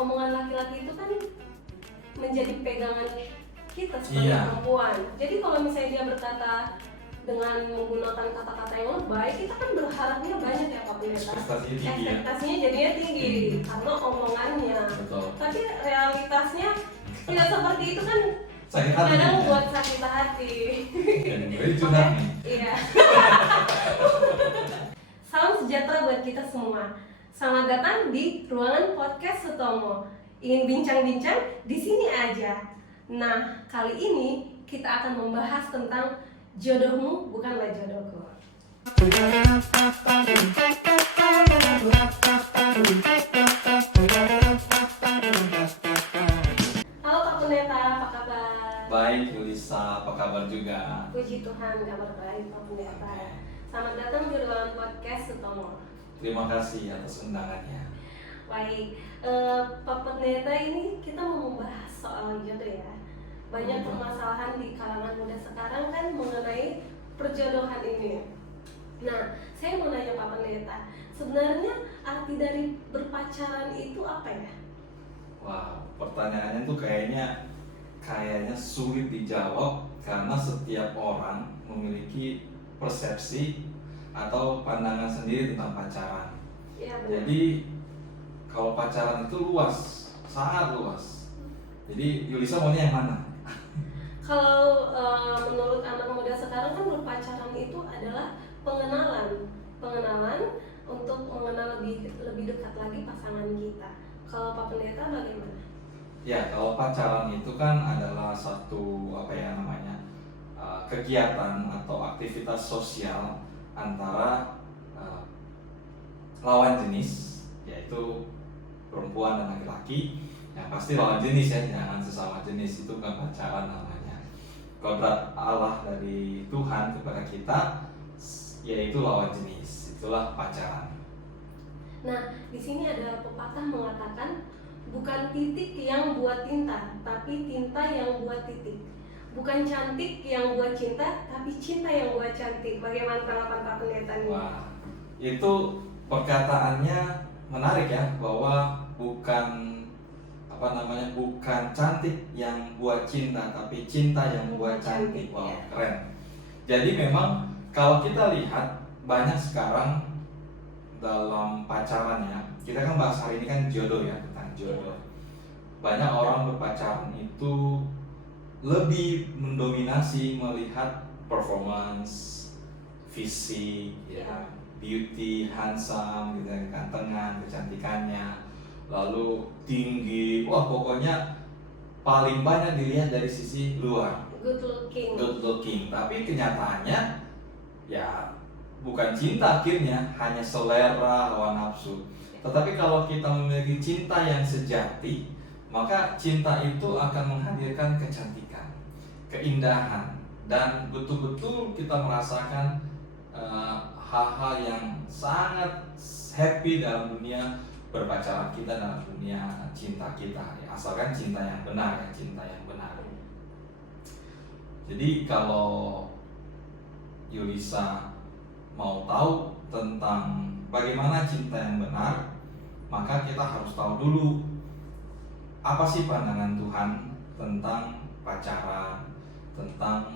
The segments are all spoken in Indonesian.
omongan laki-laki itu kan menjadi pegangan kita sebagai perempuan. Jadi kalau misalnya dia berkata dengan menggunakan kata-kata yang lebay, kita kan berharapnya banyak ya Pak Pendeta. Ekspektasinya jadinya tinggi karena omongannya. Betul. Tapi realitasnya tidak seperti itu kan. Sakit hati. Kadang buat sakit hati. Curhat nih. Iya. Salam sejahtera buat kita semua. Selamat datang di ruangan podcast Sutomo. Ingin bincang-bincang di sini aja. Nah, kali ini kita akan membahas tentang jodohmu bukanlah jodohku. Halo Pak Pendeta, apa kabar? Baik, Yulisa, apa kabar juga? Puji Tuhan, kabar baik Pak Pendeta. Selamat datang di ruangan podcast Sutomo. Terima kasih atas undangannya. Baik, Pak Pendeta, ini kita mau membahas soal jodoh ya. Banyak permasalahan di kalangan muda sekarang kan mengenai perjodohan ini. Nah, saya mau nanya Pak Pendeta, sebenarnya arti dari berpacaran itu apa ya? Wah, pertanyaannya tuh kayaknya sulit dijawab karena setiap orang memiliki persepsi atau pandangan sendiri tentang pacaran. Ya, benar. Jadi kalau pacaran itu luas, sangat luas. Jadi Yulisa maunya yang mana? Kalau menurut anak muda sekarang kan berpacaran itu adalah pengenalan untuk mengenal lebih dekat lagi pasangan kita. Kalau Pak Pendeta bagaimana? Ya, kalau pacaran itu kan adalah satu kegiatan atau aktivitas sosial antara lawan jenis, yaitu perempuan dan laki-laki. Yang pasti lawan jenis ya, jangan sesama jenis, itu bukan pacaran namanya. Kodrat Allah dari Tuhan kepada kita yaitu lawan jenis, itulah pacaran. Nah, di sini ada pepatah mengatakan bukan titik yang buat tinta, tapi tinta yang buat titik. Bukan cantik yang buat cinta, tapi cinta yang buat cantik. Bagaimana tanggapan Pak Pendeta nih? Wah, itu perkataannya menarik ya, bahwa bukan cantik yang buat cinta, tapi cinta yang buat cantik. Wow, keren. Jadi memang kalau kita lihat banyak sekarang dalam pacaran ya, kita kan bahas hari ini kan jodoh ya, tentang jodoh. Banyak orang berpacaran itu lebih mendominasi melihat performance, fisik, ya, beauty, handsome, gitu, kegantengan, kecantikannya, lalu tinggi, wah pokoknya paling banyak dilihat dari sisi luar. Good looking. Tapi kenyataannya ya bukan cinta akhirnya, hanya selera, hawa nafsu. Tetapi kalau kita memiliki cinta yang sejati, maka cinta itu akan menghadirkan kecantikan, keindahan, dan betul-betul kita merasakan hal-hal yang sangat happy dalam dunia berpacaran kita, dalam dunia cinta kita, ya, asalkan cinta yang benar, ya, cinta yang benar. Jadi kalau Yulisa mau tahu tentang bagaimana cinta yang benar, maka kita harus tahu dulu apa sih pandangan Tuhan tentang pacaran, tentang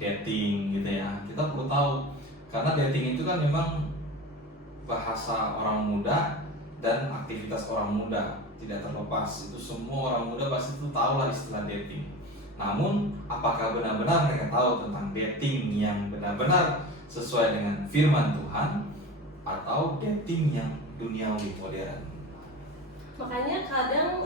dating gitu ya. Kita perlu tahu, karena dating itu kan memang bahasa orang muda dan aktivitas orang muda, tidak terlepas. Itu semua orang muda pasti itu tahu lah istilah dating. Namun apakah benar-benar mereka tahu tentang dating yang benar-benar sesuai dengan firman Tuhan, atau dating yang duniawi modern? Makanya kadang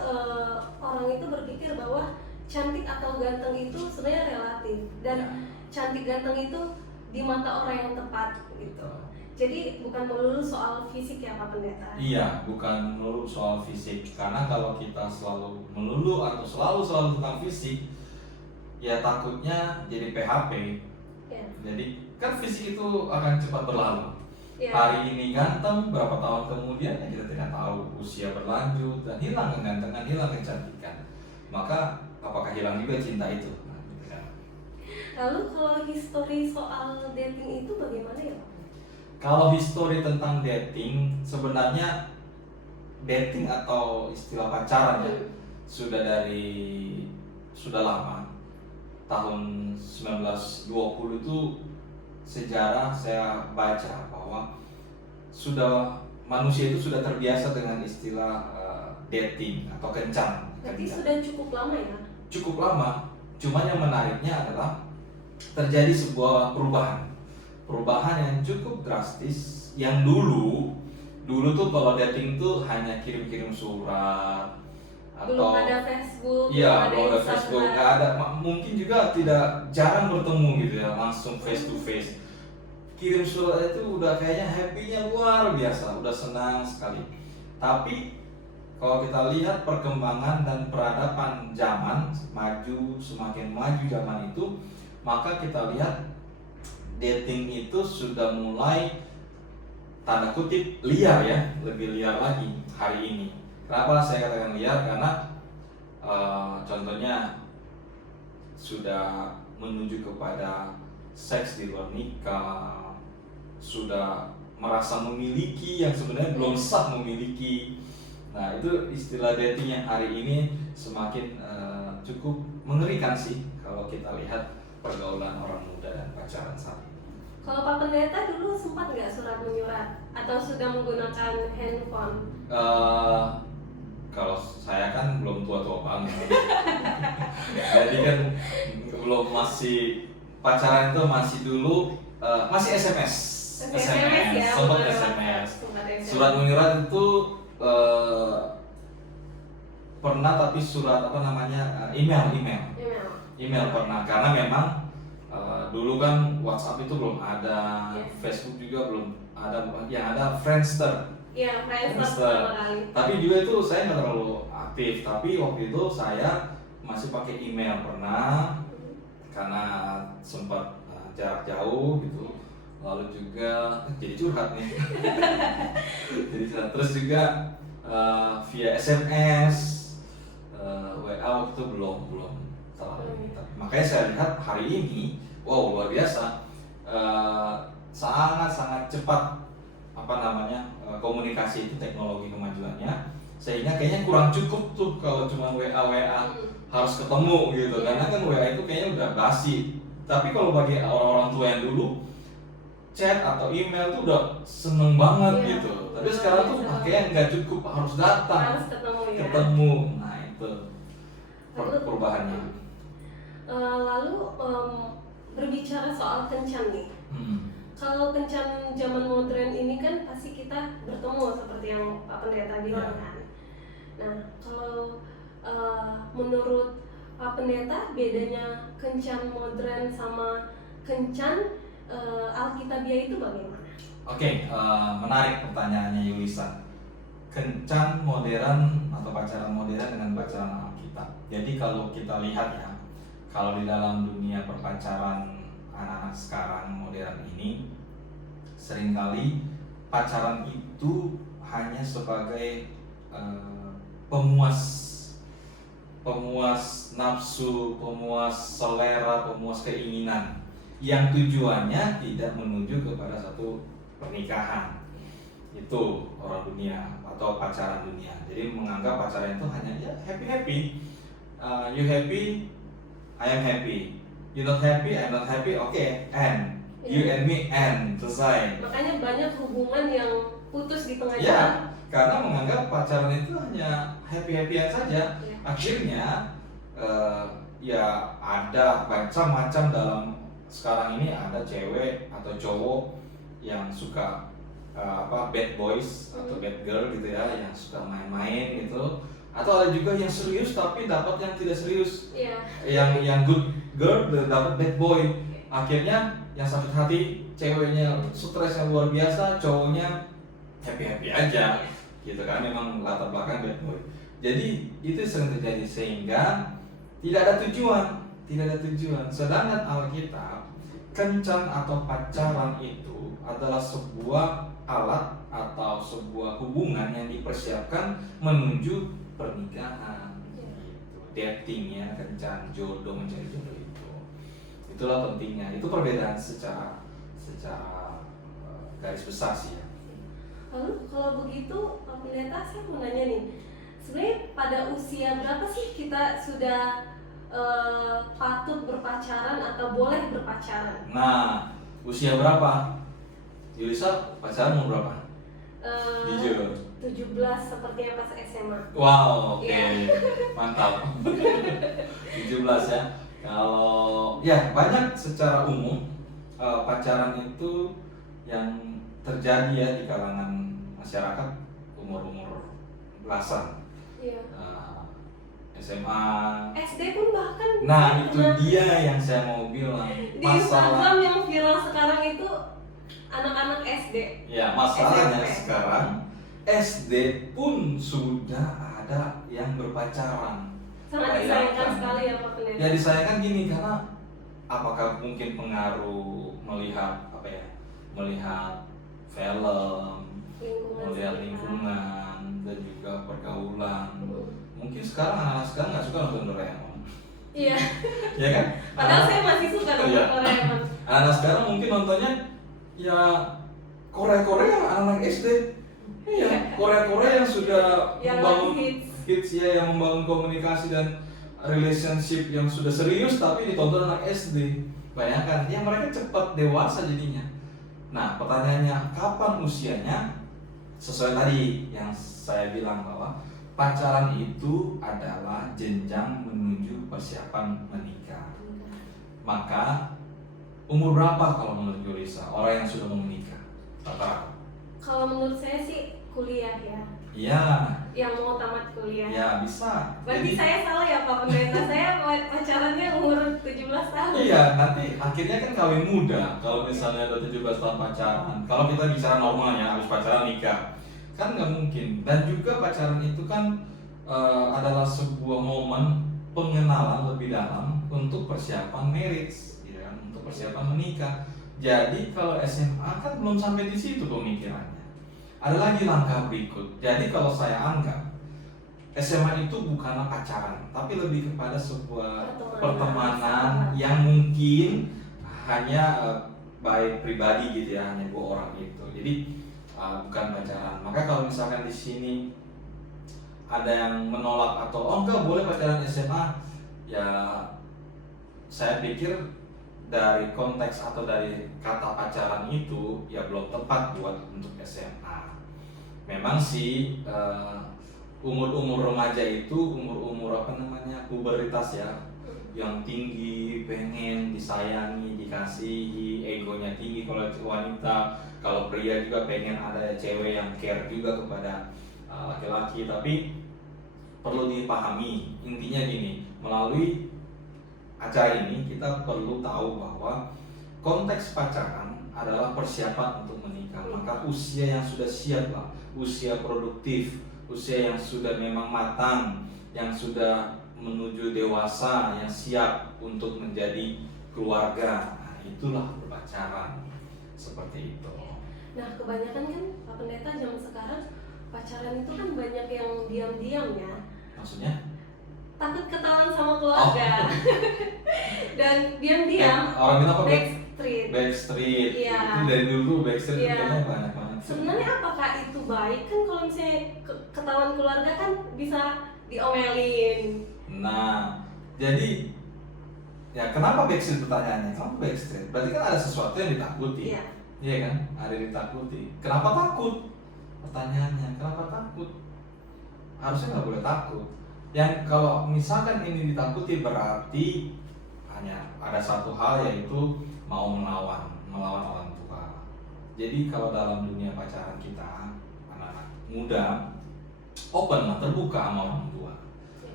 orang itu berpikir bahwa cantik atau ganteng itu sebenarnya relatif, dan cantik ganteng itu di mata orang yang tepat gitu. Jadi bukan melulu soal fisik ya Pak Pendeta? Iya, bukan melulu soal fisik. Karena kalau kita selalu melulu atau selalu tentang fisik, ya takutnya jadi PHP. Ya. Jadi kan fisik itu akan cepat berlalu. Ya. Hari ini ganteng, berapa tahun kemudian ya kita tidak tahu. Usia berlanjut dan hilang kegantengan, hilang kecantikan. Maka apakah hilang juga cinta itu? Lalu kalau histori soal dating itu bagaimana ya Pak? Kalau histori tentang dating, sebenarnya dating atau istilah pacaran ya Hmm. sudah lama. Tahun 1920 itu sejarah saya baca bahwa manusia itu sudah terbiasa dengan istilah dating atau kencan. Berarti sudah cukup lama ya? Cukup lama. Cuman yang menariknya adalah terjadi sebuah perubahan yang cukup drastis. Yang dulu tuh kalau dating tuh hanya kirim-kirim surat Belum atau ada Facebook, iya, belum belum ada Facebook, nggak ada, mungkin juga jarang bertemu gitu ya, langsung face to face. Kirim surat itu udah kayaknya happy-nya luar biasa, udah senang sekali. Tapi kalau kita lihat perkembangan dan peradaban zaman semakin maju zaman itu, maka kita lihat dating itu sudah mulai tanda kutip liar ya, lebih liar lagi hari ini. Kenapa saya katakan liar? Karena contohnya sudah menuju kepada seks di luar nikah, sudah merasa memiliki yang sebenarnya belum sah memiliki. Nah, itu istilah dating yang hari ini semakin cukup mengerikan sih kalau kita lihat pergaulan orang muda dan pacaran saat ini. Kalau Pak Pendeta dulu sempat nggak surat menyurat atau sudah menggunakan handphone? Kalau saya kan belum tua-tua banget, jadi kan masih pacaran itu masih dulu masih SMS, ya, sempat betul, SMS. sempat SMS. Surat menyurat itu pernah, tapi surat email pernah, karena memang dulu kan WhatsApp itu belum ada, Yes. Facebook juga belum ada, yang ada Friendster. Iya, Friendster Friendster. pertama kali. Tapi juga itu saya nggak terlalu aktif. Tapi waktu itu saya masih pakai email pernah, karena sempat jarak jauh gitu. Lalu juga jadi curhat nih. Jadi curhat. Terus juga via SMS, WA waktu itu belum terlalu. Makanya saya lihat hari ini, wow, luar biasa, sangat cepat komunikasi itu, teknologi kemajuannya, sehingga kayaknya kurang cukup tuh kalau cuma WA harus ketemu gitu. Karena kan WA itu kayaknya udah basi. Tapi kalau bagi orang-orang tua yang dulu, chat atau email tuh udah seneng banget gitu. Tapi sekarang tuh kayaknya nggak cukup, harus datang, harus ketemu ya. Nah, itu perubahannya. Lalu berbicara soal kencan nih. Kalau kencan zaman modern ini kan pasti kita bertemu seperti yang Pak Pendeta bilang kan. Nah, kalau menurut Pak Pendeta bedanya kencan modern sama kencan Alkitabiah itu bagaimana? Oke, menarik pertanyaannya Yulisa. Kencan modern atau pacaran modern dengan pacaran Alkitab. Jadi kalau kita lihat ya, kalau di dalam dunia perpacaran anak-anak sekarang modern ini, seringkali pacaran itu hanya sebagai pemuas nafsu, pemuas selera, pemuas keinginan, yang tujuannya tidak menuju kepada satu pernikahan. Itu orang dunia atau pacaran dunia. Jadi menganggap pacaran itu hanya ya happy. You happy, I am happy. You not happy, I'm not happy. Okay, end. You and me end, selesai. Makanya banyak hubungan yang putus di tengah Ya, jalan. karena menganggap pacaran itu hanya happy-happyan saja. Ya. Akhirnya ya ada macam-macam dalam sekarang ini, ada cewek atau cowok yang suka bad boys atau bad girl gitu ya, yang suka main-main gitu. Atau ada juga yang serius tapi dapat yang tidak serius. Iya. Yang good girl dapat bad boy. Akhirnya yang sakit hati ceweknya stresnya luar biasa, cowoknya happy aja gitu kan, memang latar belakang bad boy. Jadi itu sering terjadi, sehingga tidak ada tujuan. Sedangkan Alkitab, kencan atau pacaran itu adalah sebuah alat atau sebuah hubungan yang dipersiapkan menuju pernikahan. Gitu. Dating ya, kencan, jodoh, mencari jodoh itu. Itulah pentingnya. Itu perbedaan secara garis besar sih ya. Lalu kalau begitu Pak Pendeta, saya mau nanya nih, sebenarnya pada usia berapa sih kita sudah patut berpacaran atau boleh berpacaran? Nah, usia berapa? Yulisa pacaran umur berapa? Jujur. 17 sepertinya pas SMA. Wow, oke. Iya. Mantap. 17 ya. Kalau ya banyak secara umum pacaran itu yang terjadi ya di kalangan masyarakat umur-umur belasan. Iya. SMA. SD pun bahkan. Nah, itu dia yang saya mau bilang. Di Instagram yang viral sekarang itu anak-anak SD. Ya, masalahnya SMP. sekarang SD pun sudah ada yang berpacaran. Sangat disayangkan sekali ya Pak Pendeta. Ya disayangkan gini, karena apakah mungkin pengaruh melihat apa ya? Melihat film, melihat lingkungan dan juga pergaulan. Mungkin sekarang anak-anak sekarang nggak suka nonton Doraemon. Iya. Ya kan? Padahal saya masih suka nonton Iya. Doraemon. Anak-anak sekarang mungkin nontonnya ya Korea-Korea, anak-anak SD. Iya, Korea-Korea yang sudah Yang membangun lagi hits ya, yang membangun komunikasi dan relationship yang sudah serius, tapi ditonton anak SD. Bayangkan, ya mereka cepat dewasa jadinya. Nah, pertanyaannya kapan usianya? Sesuai tadi yang saya bilang bahwa pacaran itu adalah jenjang menuju persiapan menikah. Maka umur berapa kalau menurut Yulisa orang yang sudah mau menikah? Rata-rata. Kalau menurut saya sih kuliah ya. Iya. Yang mau tamat kuliah. Ya bisa. Berarti saya salah ya Pak Pendeta. Saya pacarannya umur 17 tahun. Iya, nanti akhirnya kan kawin muda. Kalau misalnya udah 17 tahun pacaran, kalau kita bicara normalnya habis pacaran nikah, kan nggak mungkin. Dan juga pacaran itu kan adalah sebuah momen pengenalan lebih dalam untuk persiapan marriage, ya kan? Untuk persiapan menikah. Jadi kalau SMA kan belum sampai di situ pemikirannya. Ada lagi langkah berikut. Jadi kalau saya anggap SMA itu bukanlah pacaran, tapi lebih kepada sebuah pertemanan yang mungkin hanya baik pribadi gitu ya, hanya 2 orang itu. Jadi bukan pacaran. Maka kalau misalkan di sini ada yang menolak atau oh enggak boleh pacaran SMA, ya saya pikir dari konteks atau dari kata pacaran itu ya belum tepat buat untuk SMA. Memang sih umur-umur remaja itu umur-umur apa namanya puberitas ya, yang tinggi, pengen disayangi, dikasihi, egonya tinggi kalau wanita, kalau pria juga pengen ada cewek yang care juga kepada laki-laki. Tapi perlu dipahami, intinya gini, melalui acara ini kita perlu tahu bahwa konteks pacaran adalah persiapan untuk menikah. Maka usia yang sudah siap lah, usia produktif, usia yang sudah memang matang, yang sudah menuju dewasa, yang siap untuk menjadi keluarga. Nah, itulah berpacaran seperti itu. Nah, kebanyakan kan Pak Pendeta zaman sekarang pacaran itu kan banyak yang diam-diam ya. Maksudnya? Takut ketahuan sama keluarga. Dan diam-diam Orang bilang apa? backstreet. Backstreet. Iya. Itu dari dulu backstreet Iya. kayaknya banyak banget. Sebenarnya apakah itu baik? Kan kalau misalnya ketahuan keluarga kan bisa diomelin. Nah, jadi ya kenapa backstreet pertanyaannya? Kenapa backstreet? Berarti kan ada sesuatu yang ditakuti. Iya. Iya kan? Ada yang ditakuti. Kenapa takut? Pertanyaannya, kenapa takut? Harusnya nggak boleh takut. Yang kalau misalkan ini ditakuti berarti hanya ada satu hal, yaitu mau melawan orang tua. Jadi kalau dalam dunia pacaran kita, anak-anak muda open lah, terbuka sama orang tua.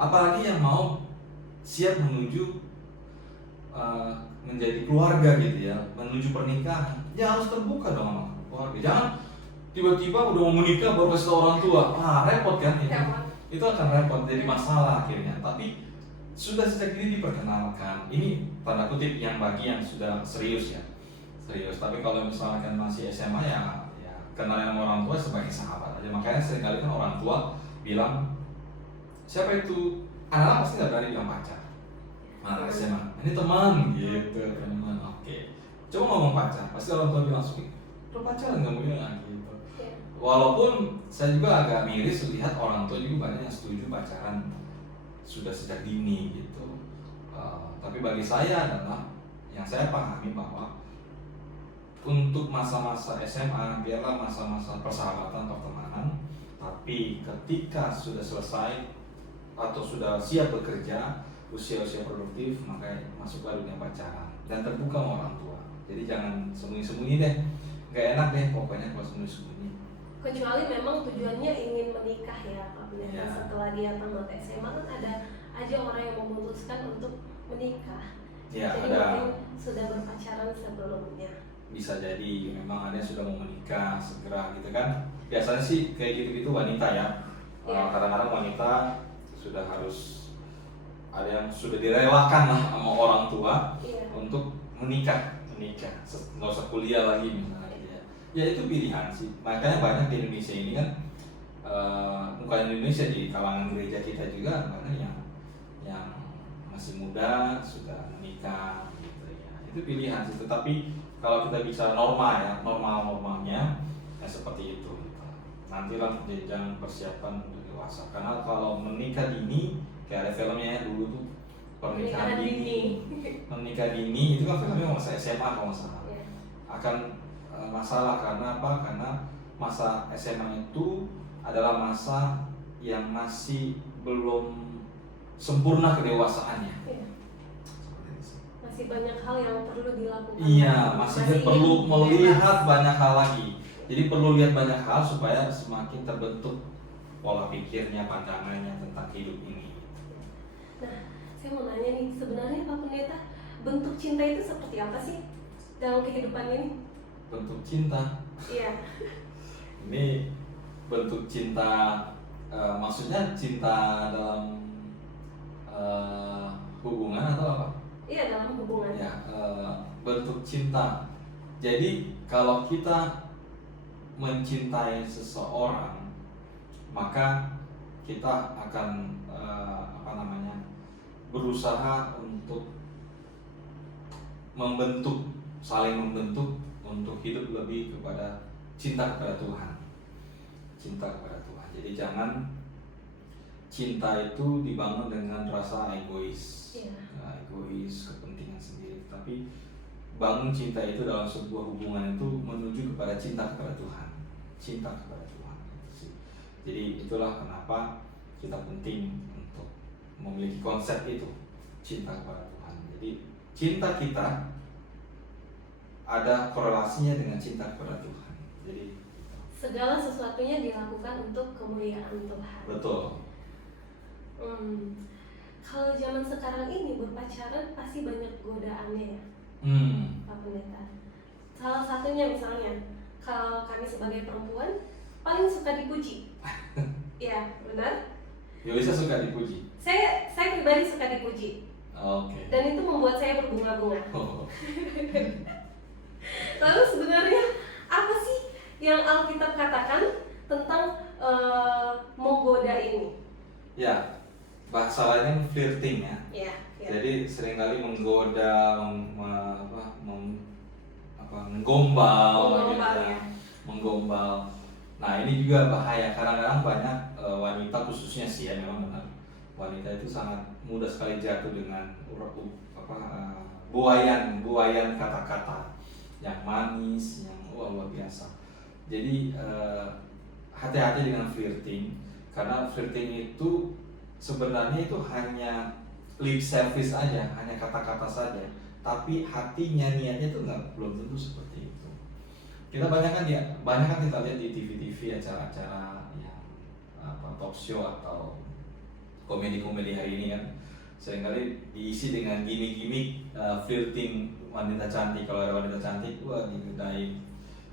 Apalagi yang mau siap menuju menjadi keluarga gitu ya, menuju pernikahan, ya harus terbuka dong sama keluarga. Jangan tiba-tiba udah mau menikah baru kasih tau orang tua, repot kan itu. Itu akan repot, jadi masalah akhirnya. Tapi sudah sejak ini diperkenalkan. Ini tanda kutip yang bagi yang sudah serius ya, serius. Tapi kalau misalkan masih SMA ya kenalin sama orang tua sebagai sahabat aja. Makanya seringkali kan orang tua bilang, siapa itu? Anak-anak pasti nggak berani bilang pacar. Anak SMA, ini teman gitu, teman. Oke. Coba ngomong pacar, pasti orang tua bilang langsung, lo pacaran nggak mau ya gitu. Walaupun saya juga agak miris lihat orang tua juga banyak yang setuju pacaran sudah sejak dini gitu. Tapi bagi saya adalah yang saya pahami bahwa untuk masa-masa SMA biarlah masa-masa persahabatan pertemanan, tapi ketika sudah selesai atau sudah siap bekerja, usia-usia produktif, maka masuklah dunia pacaran dan terbuka sama orang tua. Jadi jangan sembunyi-sembunyi deh, nggak enak deh pokoknya kalau sembunyi-sembunyi. Kecuali memang tujuannya ingin menikah ya Pak Pendeta. Ya. Setelah dia tamat SMA kan ada aja orang yang memutuskan untuk menikah. Ya, Jadi ada. mungkin sudah berpacaran sebelumnya. Bisa jadi memang ada yang sudah mau menikah segera gitu kan. Biasanya sih kayak gitu-gitu wanita ya. Iya. Kadang-kadang wanita sudah harus ada yang sudah direlakan lah sama orang tua Iya. untuk menikah, nggak usah kuliah lagi misalnya gitu ya. Ya itu pilihan sih. Makanya banyak di Indonesia ini kan, bukan di Indonesia, di kalangan gereja kita juga banyak yang masih muda sudah menikah gitu ya. Itu pilihan sih. Tetapi kalau kita bicara normal ya, normalnya ya seperti itu. Gitu. Nantilah jenjang persiapan untuk dewasa. Karena kalau menikah dini, kayak ada filmnya ya dulu tuh, pernikahan dini. Menikah dini itu kan filmnya masa SMA kalau nggak salah. Iya. Akan masalah karena apa? Karena masa SMA itu adalah masa yang masih belum sempurna kedewasaannya. Iya. Masih banyak hal yang perlu dilakukan. Iya, masih perlu ingin melihat bebas. banyak hal lagi. Jadi perlu lihat banyak hal supaya semakin terbentuk pola pikirnya, pandangannya tentang hidup ini. Nah, saya mau nanya nih, sebenarnya Pak Pendeta, bentuk cinta itu seperti apa sih dalam kehidupan ini? Bentuk cinta. Iya. Ini bentuk cinta, maksudnya cinta dalam hubungan atau apa? Iya, dalam hubungan. Ya, bentuk cinta. Jadi kalau kita mencintai seseorang, maka kita akan berusaha untuk saling membentuk untuk hidup lebih kepada cinta kepada Tuhan. Cinta kepada Tuhan. Jadi jangan cinta itu dibangun dengan rasa egois, Iya. egois, kepentingan sendiri. Tapi bangun cinta itu dalam sebuah hubungan itu menuju kepada cinta kepada Tuhan, cinta kepada Tuhan. Jadi itulah kenapa kita penting untuk memiliki konsep itu, cinta kepada Tuhan. Jadi cinta kita ada korelasinya dengan cinta kepada Tuhan. Jadi segala sesuatunya dilakukan untuk kemuliaan Tuhan. betul. Kalau zaman sekarang ini berpacaran pasti banyak godaannya ya, Pak Pendeta. Salah satunya misalnya, kalau kami sebagai perempuan paling suka dipuji. Ya, benar? Yolisa suka dipuji. Saya pribadi suka dipuji. Oke. Dan itu membuat saya berbunga-bunga. Oh. Lalu sebenarnya apa sih yang Alkitab katakan tentang menggoda ini? Ya, bahasa lainnya flirting ya. Ya. Jadi seringkali menggoda, menggombal, gitu ya. Menggombal. Nah ini juga bahaya. Kadang-kadang banyak wanita, khususnya sih ya, memang benar, wanita itu sangat mudah sekali jatuh dengan buayan kata-kata yang manis, yang luar biasa. Jadi hati-hati dengan flirting, karena flirting itu sebenarnya itu hanya lip service aja, hanya kata-kata saja, tapi hatinya, niatnya itu belum tentu seperti itu. Kita banyak kan kita lihat di TV acara-acara yang talk show atau komedi-komedi hari ini kan, seringkali diisi dengan gimmick flirting wanita cantik. Kalau ada wanita cantik, wah digodain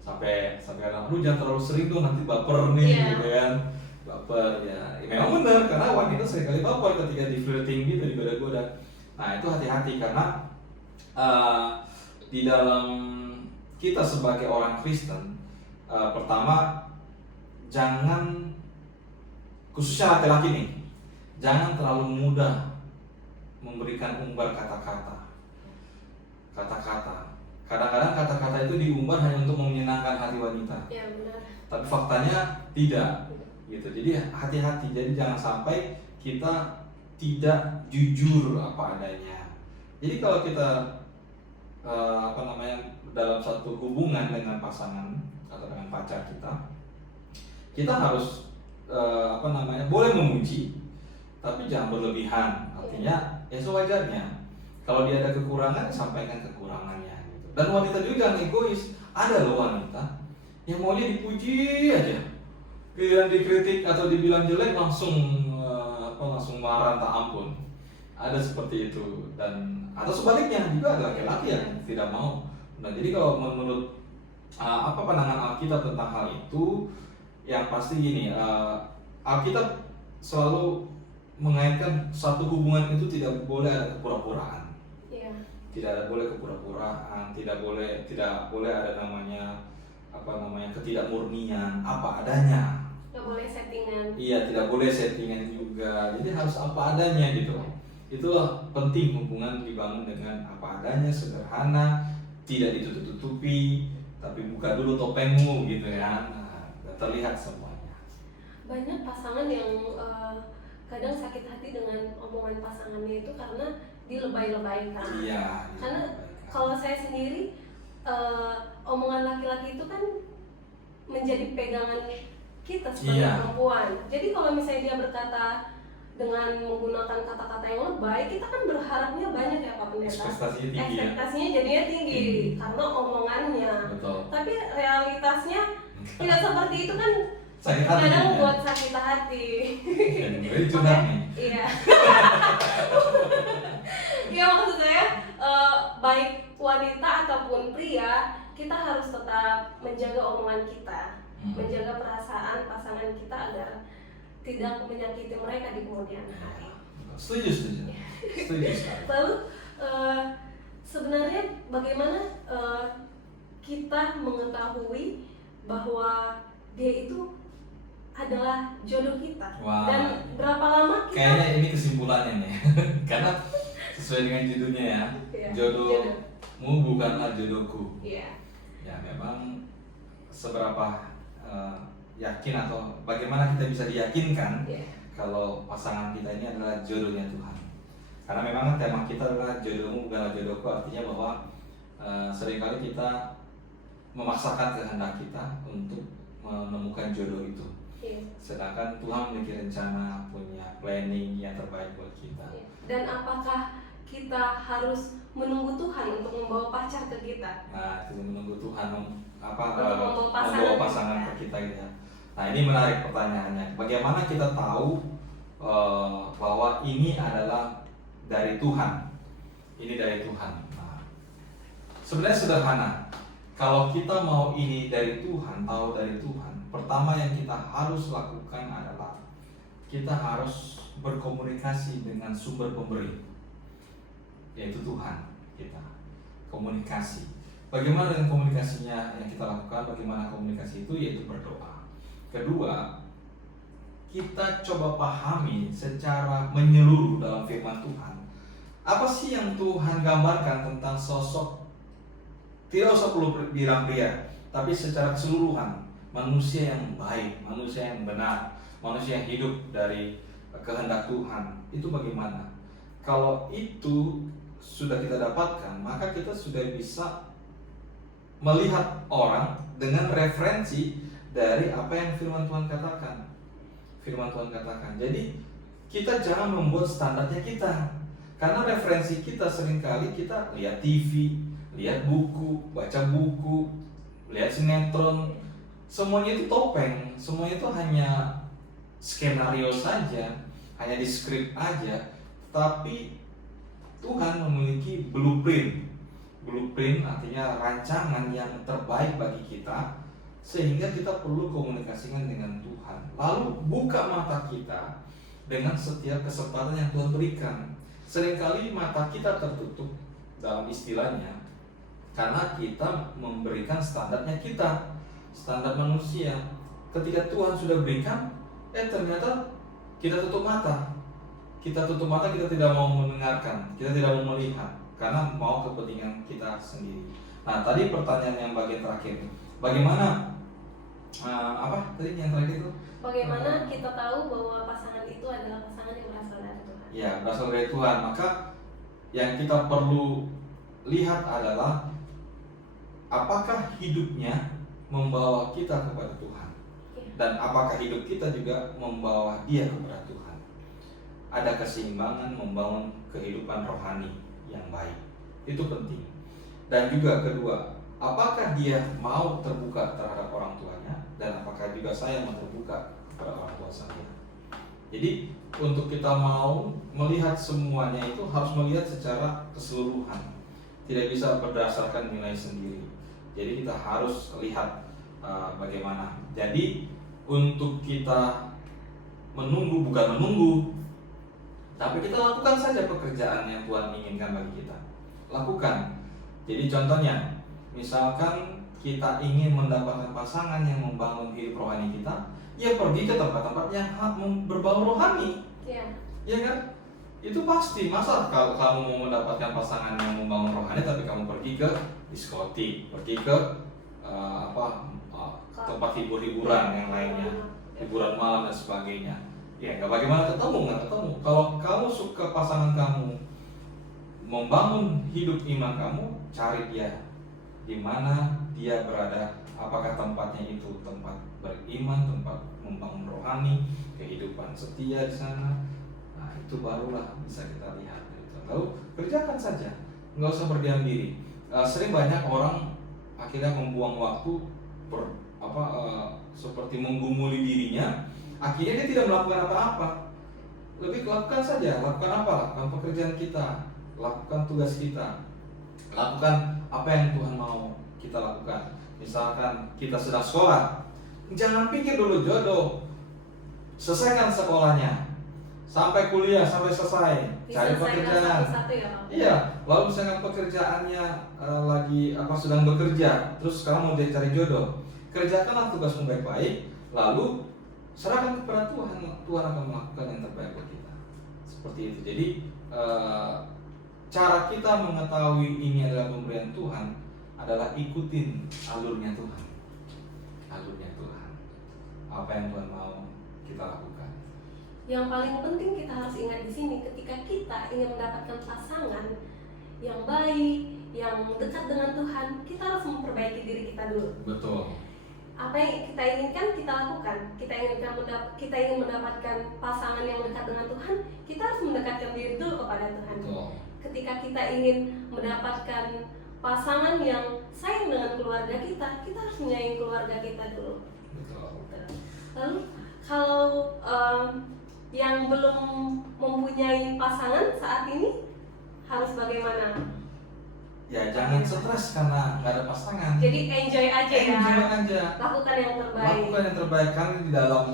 sampai kadang, aduh jangan terlalu sering dong, nanti baper nih, gitu kan. Baper ya, memang benar, karena wanita seringkali baper ketika di flirting gitu, digoda-goda. Nah itu hati-hati, karena di dalam kita sebagai orang Kristen, pertama jangan, khususnya laki-laki nih, jangan terlalu mudah memberikan umbar kata-kata, Kadang-kadang kata-kata itu diumbar hanya untuk menyenangkan hati wanita. Ya benar. Tapi faktanya tidak, gitu. Jadi hati-hati. Jadi jangan sampai kita tidak jujur apa adanya. Jadi kalau kita dalam satu hubungan dengan pasangan atau dengan pacar kita harus boleh memuji, tapi jangan berlebihan. Artinya ya sewajarnya. Kalau dia ada kekurangan, sampaikan kekurangannya. Gitu. Dan wanita juga jangan egois. Ada loh wanita yang maunya dipuji aja, kemudian dikritik atau dibilang jelek langsung langsung marah tak ampun. Ada seperti itu. Dan atau sebaliknya juga ada laki-laki yang tidak mau. Nah jadi kalau menurut pandangan Alkitab tentang hal itu, yang pasti gini, Alkitab selalu mengaitkan satu hubungan itu tidak boleh ada kepura-puraan. Tidak boleh kepura-puraan, tidak boleh ada namanya ketidakmurnian, apa adanya. Nggak boleh settingan. Iya, tidak boleh settingan juga. Jadi harus apa adanya gitu. Itulah penting hubungan dibangun dengan apa adanya, sederhana, tidak ditutup-tutupi, tapi buka dulu topengmu gitu ya. Nah, terlihat semuanya. Banyak pasangan yang kadang sakit hati dengan omongan pasangannya itu karena dilebay-lebaykan. Iya. Karena kalau saya sendiri omongan laki-laki itu kan menjadi pegangan kita sebagai perempuan. Jadi kalau misalnya dia berkata dengan menggunakan kata-kata yang lebay, kita kan berharapnya banyak ya Pak Pendeta. Ekspektasinya jadinya tinggi karena omongannya. Betul. Tapi realitasnya tidak seperti itu kan. Kadang buat sakit hati. Jadi curhat nih. Iya. Iya maksud saya baik wanita ataupun pria, kita harus tetap menjaga omongan kita, menjaga perasaan pasangan kita agar tidak menyakiti mereka di kemudian hari. Setuju. Lalu sebenarnya bagaimana kita mengetahui bahwa dia itu adalah jodoh kita? Wow. Dan berapa lama kita? Kayaknya ini kesimpulannya nih. Karena sesuai dengan judulnya ya, jodohmu bukanlah jodohku. Iya. Ya memang seberapa yakin atau bagaimana kita bisa diyakinkan kalau pasangan kita ini adalah jodohnya Tuhan. Karena memang tema kita adalah jodohmu bukanlah jodohku, artinya bahwa seringkali kita memaksakan kehendak kita untuk menemukan jodoh itu. Sedangkan Tuhan memiliki rencana, punya planning yang terbaik buat kita. Dan apakah kita harus menunggu Tuhan untuk membawa pacar ke kita? Nah, itu menunggu Tuhan membawa pasangan ke kita gitu ya. Nah, ini menarik pertanyaannya. Bagaimana kita tahu bahwa ini adalah dari Tuhan? Ini dari Tuhan. Nah, sebenarnya sederhana. Kalau kita mau ini dari Tuhan, tahu dari Tuhan, pertama yang kita harus lakukan adalah kita harus berkomunikasi dengan sumber pemberi, yaitu Tuhan kita. Komunikasi. Bagaimana dengan komunikasinya yang kita lakukan? Bagaimana komunikasi itu? Yaitu berdoa. Kedua, kita coba pahami secara menyeluruh dalam firman Tuhan. Apa sih yang Tuhan gambarkan tentang sosok, tidak usah perlu bilang pria, tapi secara keseluruhan manusia yang baik, manusia yang benar, manusia yang hidup dari kehendak Tuhan. Itu bagaimana? Kalau itu sudah kita dapatkan, maka kita sudah bisa melihat orang dengan referensi dari apa yang firman Tuhan katakan. Jadi kita jangan membuat standarnya kita, karena referensi kita seringkali kita lihat TV, lihat buku, baca buku, lihat sinetron, semuanya itu topeng, semuanya itu hanya skenario saja, hanya di skrip aja. Tapi Tuhan memiliki blueprint artinya rancangan yang terbaik bagi kita, sehingga kita perlu komunikasikan dengan Tuhan. Lalu buka mata kita dengan setiap kesempatan yang Tuhan berikan. Seringkali mata kita tertutup dalam istilahnya karena kita memberikan standarnya kita, standar manusia. Ketika Tuhan sudah berikan, ternyata kita tutup mata. Kita tidak mau mendengarkan, kita tidak mau melihat, karena mau kepentingan kita sendiri. Nah, tadi pertanyaan yang bagian terakhir, bagaimana apa tadi yang terakhir itu? Bagaimana kita tahu bahwa pasangan itu adalah pasangan yang berasal dari Tuhan? Ya, berasal dari Tuhan. Maka yang kita perlu lihat adalah apakah hidupnya membawa kita kepada Tuhan, dan apakah hidup kita juga membawa dia kepada Tuhan. Ada keseimbangan membangun kehidupan rohani yang baik. Itu penting. Dan juga kedua, apakah dia mau terbuka terhadap orang tuanya, dan apakah juga saya mau terbuka kepada orang tua saya. Jadi untuk kita mau melihat semuanya itu harus melihat secara keseluruhan, tidak bisa berdasarkan nilai sendiri. Jadi kita harus lihat bagaimana. Jadi untuk kita menunggu, bukan menunggu, tapi kita lakukan saja pekerjaan yang Tuhan inginkan bagi kita. Lakukan. Jadi contohnya, misalkan kita ingin mendapatkan pasangan yang membangun hidup rohani kita, ya pergi ke tempat-tempat yang berbau rohani. Ya kan? Itu pasti. Masa kalau kamu mau mendapatkan pasangan yang membangun rohani tapi kamu pergi ke diskotik, pergi ke tempat hiburan yang lainnya, hiburan malam dan sebagainya. Ya nggak, bagaimana nggak ketemu. Kalau kamu suka pasangan kamu membangun hidup iman kamu, cari dia di mana dia berada. Apakah tempatnya itu tempat beriman, tempat membangun rohani, kehidupan setia di sana. Nah, itu barulah bisa kita lihat. Lalu kerjakan saja, nggak usah berdiam diri. Sering banyak orang akhirnya membuang waktu seperti menggumuli dirinya, akhirnya dia tidak melakukan apa-apa. Lebih lakukan saja, lakukan apa? Lakukan pekerjaan kita, lakukan tugas kita, lakukan apa yang Tuhan mau kita lakukan. Misalkan kita sedang sekolah, jangan pikir dulu jodoh, selesaikan sekolahnya sampai kuliah, sampai selesai, cari pekerjaan. Iya, lalu misalkan pekerjaannya lagi sedang bekerja, terus sekarang mau cari jodoh, kerjakanlah tugasmu baik-baik, lalu serahkan kepada Tuhan. Tuhan akan melakukan yang terbaik buat kita. Seperti itu. Jadi cara kita mengetahui ini adalah pemberian Tuhan adalah ikutin alurnya Tuhan. Alurnya Tuhan. Apa yang Tuhan mau kita lakukan. Yang paling penting kita harus ingat di sini, ketika kita ingin mendapatkan pasangan yang baik, yang dekat dengan Tuhan, kita harus memperbaiki diri kita dulu. Betul. Apa yang kita inginkan kita lakukan. Kita ingin mendapatkan pasangan yang dekat dengan Tuhan, kita harus mendekatkan diri dulu kepada Tuhan. Betul. Ketika kita ingin mendapatkan pasangan yang sayang dengan keluarga kita harus menyayangi keluarga kita dulu. Betul. Lalu kalau yang belum mempunyai pasangan saat ini harus bagaimana? Ya jangan stres karena nggak ada pasangan. Jadi enjoy aja ya. Enjoy aja. Lakukan yang terbaik. Lakukan yang terbaik. Kan di dalam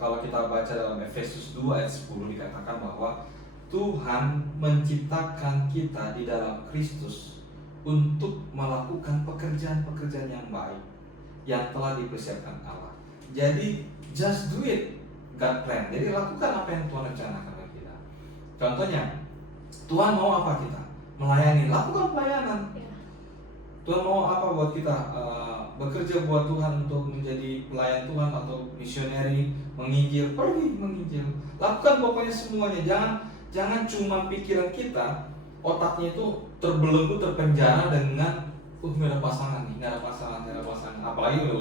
kalau kita baca dalam Efesus 2 ayat 10 dikatakan bahwa Tuhan menciptakan kita di dalam Kristus untuk melakukan pekerjaan-pekerjaan yang baik yang telah dipersiapkan Allah. Jadi just do it, God plan. Jadi lakukan apa yang Tuhan rencanakan bagi kita. Contohnya, Tuhan mau apa kita? Melayani, lakukan pelayanan. Tuhan mau apa buat kita? Bekerja buat Tuhan untuk menjadi pelayan Tuhan atau misioneri, menginjil, pergi menginjil. Lakukan pokoknya semuanya. Jangan cuma pikiran kita, otaknya itu terbelenggu, terpenjara dengan nggak ada pasangan nih, nggak ada pasangan. Apalagi udah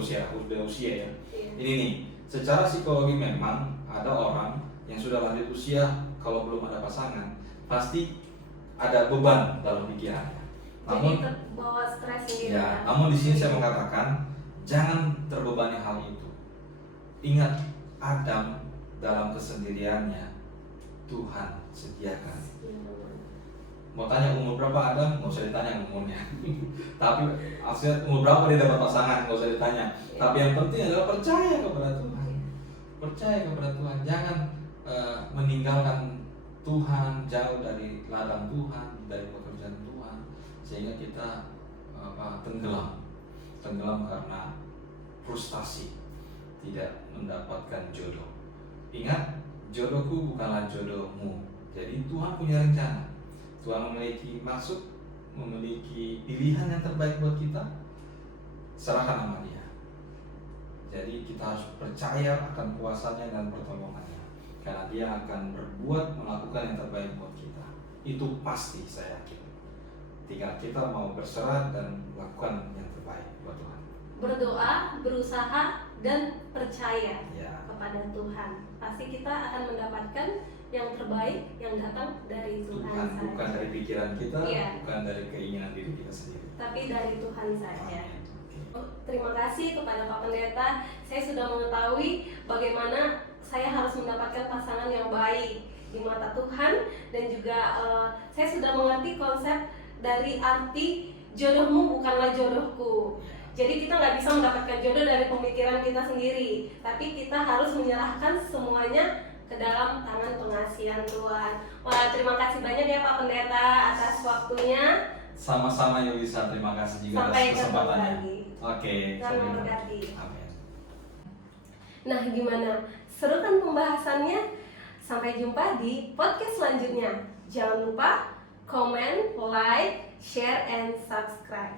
usia ya. Ini nih, secara psikologi memang ada orang yang sudah lanjut usia, kalau belum ada pasangan pasti ada beban dalam pikirannya. Namun terbawa stres gitu ya. Namun di sini saya mengatakan jangan terbebani hal itu. Ingat, Adam dalam kesendiriannya Tuhan sediakan. Mau tanya umur berapa Adam? Nggak usah ditanya umurnya. Tapi akhirnya umur berapa dia dapat pasangan? Nggak usah ditanya. Tapi yang penting adalah percaya kepada Tuhan. Percaya kepada Tuhan. Jangan meninggalkan Tuhan, jauh dari ladang Tuhan, dari pekerjaan Tuhan, sehingga kita tenggelam karena frustasi tidak mendapatkan jodoh. Ingat, jodohku bukanlah jodohmu. Jadi Tuhan punya rencana, Tuhan memiliki maksud memiliki pilihan yang terbaik buat kita, serahkan sama Dia. Jadi kita harus percaya akan kuasanya dan pertolongannya, karena Dia akan berbuat melakukan yang terbaik buat kita. Itu pasti, saya yakin. Tinggal kita mau berserah dan lakukan yang terbaik buat Tuhan. Berdoa, berusaha, dan percaya Ya. kepada Tuhan. Pasti kita akan mendapatkan yang terbaik yang datang dari Tuhan saja. Bukan dari pikiran kita, Iya. bukan dari keinginan diri kita sendiri. Tapi dari Tuhan saja. Amin. Oke. Terima kasih kepada Pak Pendeta. Saya sudah mengetahui bagaimana saya harus mendapatkan pasangan yang baik di mata Tuhan, dan juga saya sudah mengerti konsep dari arti jodohmu bukanlah jodohku. Jadi kita nggak bisa mendapatkan jodoh dari pemikiran kita sendiri, tapi kita harus menyerahkan semuanya ke dalam tangan pengasihan Tuhan. Wah, terima kasih banyak ya Pak Pendeta atas waktunya. Sama-sama Yulisa, terima kasih juga Sampai atas ketemu kesempatannya. lagi. Oke, Tuhan sampai jumpa. memberkati. Amin. Nah, gimana? Seru kan pembahasannya? Sampai jumpa di podcast selanjutnya. Jangan lupa komen, like, share, and subscribe.